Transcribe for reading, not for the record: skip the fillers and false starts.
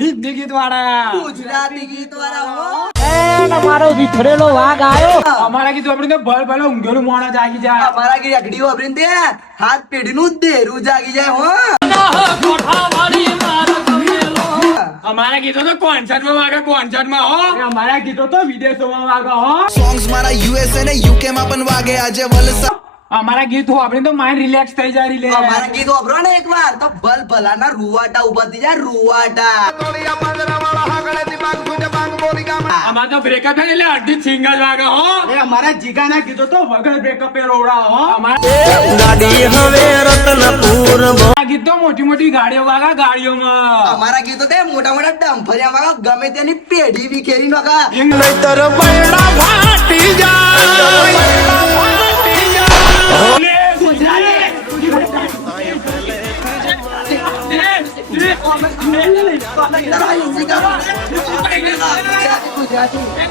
હિન્દી ગીત વાળા, ગુજરાતી ગીત વાળા હો. મારો વિખરેલો વાઘ આયો. અમારા ગીત વાપરીને તો ભલ ભલે ઊંઘેલું માણસ જાગી જાય. અમારા ગીત અગડી વાપરીને તે હાથ પેઢીનું જ દેરું જાગી જાય હો. અમારા ગીતો તો કોન્સર્ટમાં વાગે, કોન્સર્ટમાં હો. અમારા ગીતો તો વિદેશોમાં વાગે હો. સોંગ્સ મારા યુએસએ ને યુકે માં પણ વાગે આજે વલસાડ અમારા ગીત વાપરીને તો માઇન્ડ રિલેક્સ થઈ જાય. રિલેક્સ. અમારા ગીત વાપરો ને એકવાર તો ભલ ભલાના રૂવાટા ઉભા થઈ જાય રૂવાટા. અમારે તો બ્રેકઅપ થાય એટલે અડધી સિંગલ વાગે હો. અમારા જીગાના ગીતો તો વગર બ્રેકઅપ એ રોવડા હો. ગાડી હવે રતનપુર આ ગીત તો મોટી મોટી ગાડીઓ વાગે, ગાડીઓમાં. અમારા ગીતો તે મોટા મોટા ડમ્ફરિયામાં ગમે તેની પેઢી વિખેરી નાખા. નહીતર બૈડા ફાટી ગુજરાતી